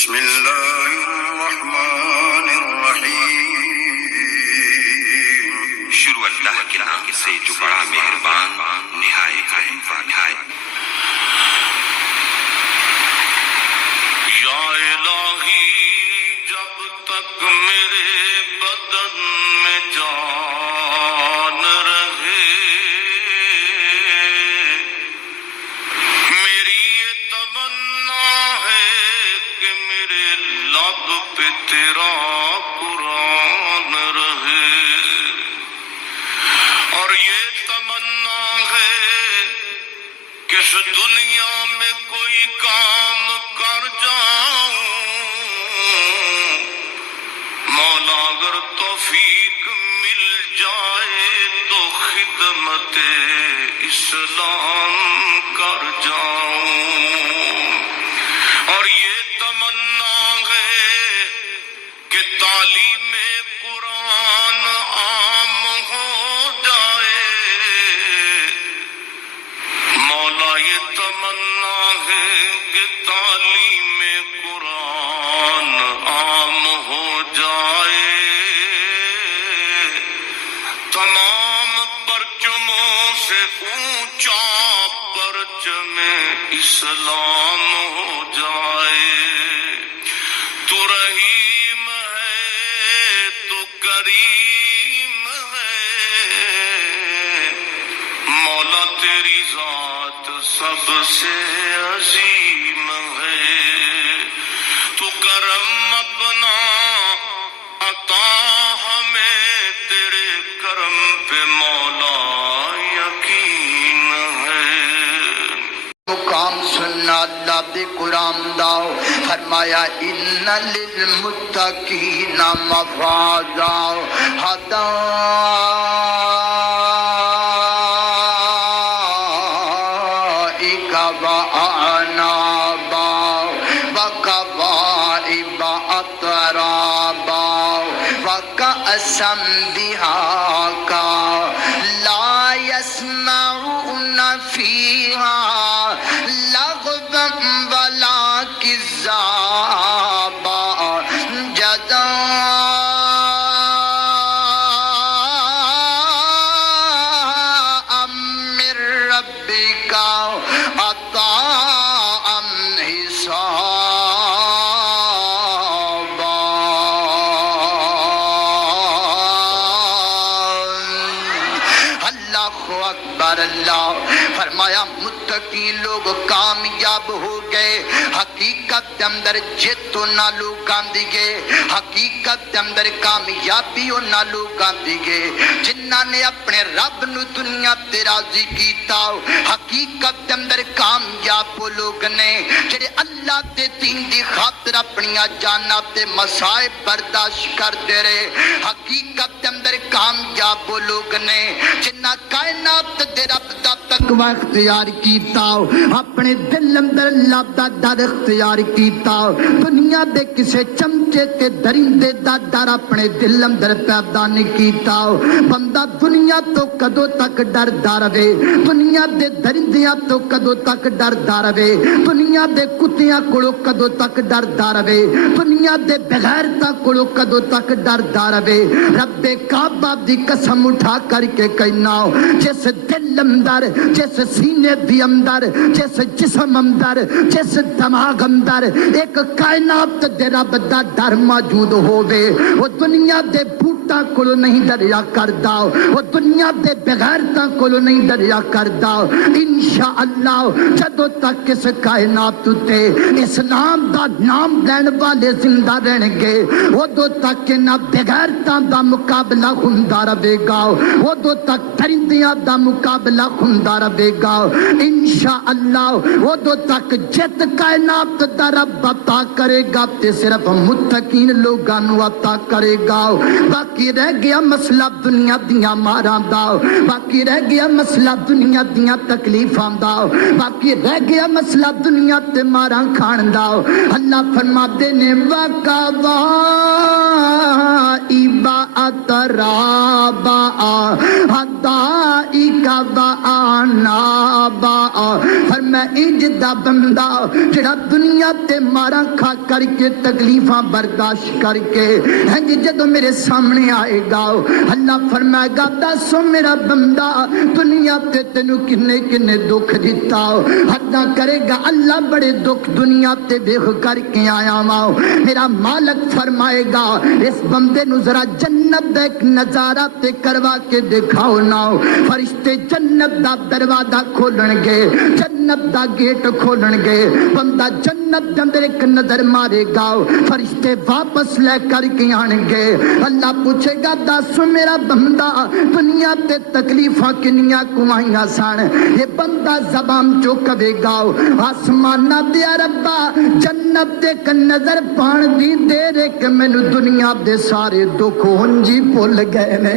بسم اللہ الرحمن الرحیم۔ شروع اللہ کے نام سے جو بڑا مہربان نہایت رحم والا ہے۔ یا الہی جب تک میرے بدن میں جان رہے، میری یہ تمنا ہے کہ میرے لب پہ تیرا قرآن رہے، اور یہ تمنا ہے کہ اس دنیا میں کوئی کام کر جاؤں، مولا اگر توفیق مل جائے تو خدمت اسلام کر جاؤں، اور یہ تمنا ہے کہ تعلیم قرآن عام ہو جائے، مولا یہ تمنا ہے کہ تعلیم قرآن عام ہو جائے، تمام پرچموں سے اونچا پرچم اسلام ہو جائے۔ تو رحیم ہے تو کریم ہے، مولا تیری ذات سب سے عظیم ہے، تو کرم اپنا عطا ہمیں، تیرے کرم پہ مولا یقین ہے۔ مقام سننا اللہ دے قرآن داؤ، فرمایا ان للمتقین مفازا حدائق وأعنابا وكواعب أترابا وكأسا دهاقا لا يسمعون فيها لغوا ولا كذابا جزاء من ربك عطاء حسابا۔ اللہ اکبر، اللہ فرمایا متقی لوگ کامیاب ہو گئے، حقیقت کے اندر جت نہ لوگاں دیگے، حقیقت کے اندر کامیابی نہ لوگاں دیگے جنہاں نے اپنے رب نو دنیا تے راضی کیتا، حقیقت کے اندر کامیاب وہ لوگ نے جڑے اللہ تے دین دی خاطر اپنی جاناں تے مصائب برداشت کر دے رہے، حقیقت کے اندر کامیاب وہ لوگ نے جنہاں کائنات دے رب دا تقوی اختیار کیتا، اپنے دل اندر اللہ دا ڈر اختیار کیتا، دنیا دے کسے چمچے تے درندے دا ڈر اپنے دل اندر پیدا نہیں کیتا۔ بندہ دنیا تو کدو تک ڈردا رہے، دنیا دے درندیاں تو کدو تک ڈردا رہے، دنیا دے کتیاں کولو کدو تک ڈردا رہے، دنیا دے بغیرتاں کولو کدو تک ڈردا رہے۔ رب کعبہ دی قسم اٹھا کر کے کہنا، جس دل اندر، جس سینے دی اندر، جس جسم اندر، جس دماغ اندر ایک کائنات دے رب دا ڈر موجود ہووے، وہ دنیا دے بوٹاں کولو نہیں ڈریا کردا، وہ دنیا دے بغیرتاں کولو نہیں ڈریا کردا۔ انشاءاللہ جدوں تک اس کائنات تے اسلام دا نام لین والے زندہ رہن گے، ادوں تک نہ بغیرتاں دا مقابلہ ہوندا رہے گا، ادوں تک درندیاں دا مقابلہ ہوندا رہے گا۔ انشاءاللہ ادوں تک جت کائنات دا رب عطا کرے گا تے صرف متقین لوگاں نو عطا کرے گا۔ باقی رہ گیا مسئلہ دنیا دیاں ماراں دا، باقی رہ گیا مسئلہ دنیا دیاں تکلیفاں دا، باقی رہ گیا مسئلہ دنیا تے ماراں کھان دا۔ اللہ فرماتے نے وَقَوَاعِبَ ایبا اترابا حدائکا وآنابا فرمایا انج دا بندہ جڑا دنیا تے مارا کھا کر کے تکلیفاں برداشت کر کے ہاں جی جدو میرے سامنے آئے گا اللہ فرمائے گا دسو میرا بندہ دنیا تے تینو کنے کنے دکھ دیتا حدا کرے گا اللہ بڑے دکھ دنیا تے دیکھ کر کے آیا ماں میرا مالک فرمائے گا اس بندے نو ذرا جنت دا ایک نظارہ تے کروا کے دکھاؤ نا فرشتے جنت دا دروازہ کھولن گے جنت دا گیٹ کھولن گے بندہ جنت دے اندر ایک نظر مارے گا فرشتے واپس لے کر کے آن گے اللہ پوچھے گا دسو میرا بندہ دنیا تے تکلیفاں کنیاں کمائیاں سن یہ بندہ زبان چو کہے گا آسمانہ دیا ربا جنت تے ک نظر پان دی دیر کہ مینوں دنیا دے سارے دکھ ہنجی بھول گئے نے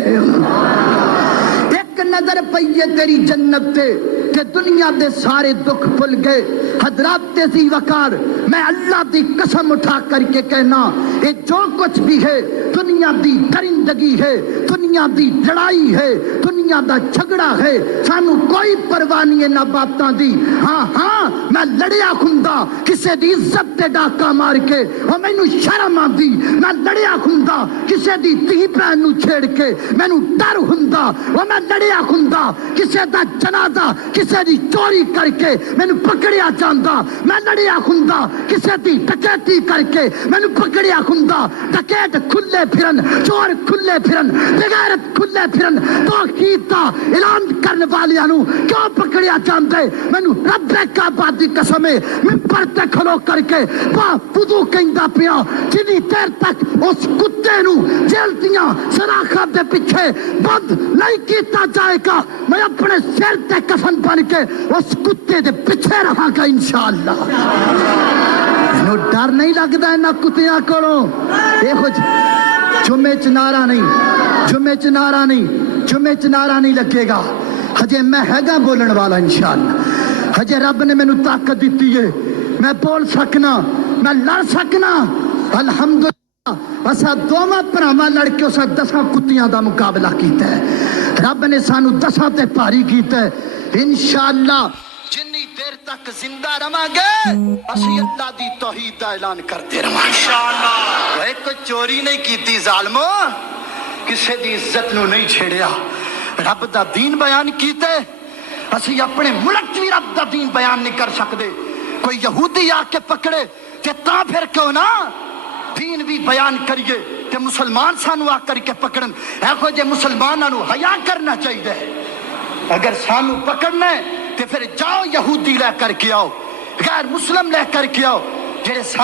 ایک نظر پئیے تیری جنت تے کہ دنیا دے سارے دکھ بھول گئے حضرات ذی وقار میں اللہ دی قسم اٹھا کر کے کہنا یہ جو کچھ بھی ہے دنیا دی درندگی ہے دنیا دی لڑائی ہے دنیا دا جھگڑا ہے سانو کوئی پرواہ نہیں ہے نہ باتاں دی ہاں میں لڑیا ہوندا کسے دی عزت تے ڈاکا مار کے او مینوں شرم آندی میں لڑیا ہوندا کسے دی دھی بہن نو چھیڑ کے مینوں ڈر ہوندا او میں لڑیا ہوندا کسے دا جنازہ کسے دی چوری کر کے مینوں پکڑیا جاندا میں لڑیا ہوندا کسے دی ڈکیتی کر کے مینوں پکڑیا ہوندا ڈکیت کھلے پھرن چور کھلے پھرن بغیرت کھلے پھرن توحید دا اعلان کرنے والیاں نو کیوں پکڑیا جاندا ہے مینوں رب کعبہ دی قسم ہے منبر تے کھلو کر کے وضو کہندا پیا جنی دیر تک اس کتے نو جیل دیاں سراخاں دے پیچھے بند نہیں کیتا جائے گا میں اپنے سر تے کفن بن کے اس کتے دے پیچھے رہاں گا انشاءاللہ مینوں ڈر نہیں لگدا انہاں کتیاں کولوں دیکھو جمعے چ نعرہ نہیں جمعے چ نعرہ نہیں جمعے چ نعرہ نہیں لگے گا ہجے میں ہیگا بولن والا انشاءاللہ ہجے رب نے مینوں طاقت دیتی ہے میں بول سکنا میں لڑ سکنا الحمدللہ اسا دوواں بھراواں لڑ کے اسا 10 کتیاں دا مقابلہ کیتا ہے رب نے سانو 10 تے بھاری کیتا ہے انشاءاللہ جنی دیر تک زندہ رہاں گے اسی اللہ دی توحید دا اعلان کرتے رہاں انشاءاللہ کوئی چوری نہیں کیتی ظالمو کسے دی عزت نو نہیں چھیڑیا رب دا دین بیان کیتے اسی اپنے ملک بھی رب دا دین بیان نہیں کر سکتے کوئی یہودی آ کے پکڑے کہ تا پھر کیوں نہ دین بھی بیان کریے کہ مسلمان سانو آ کر کے پکڑن ایکو جے مسلمانوں حیا کرنا چاہیے اگر سانو پکڑنا ہے تو پھر جاؤ یہودی لے کر کے آؤ غیر مسلم لے کر کے آؤ جڑے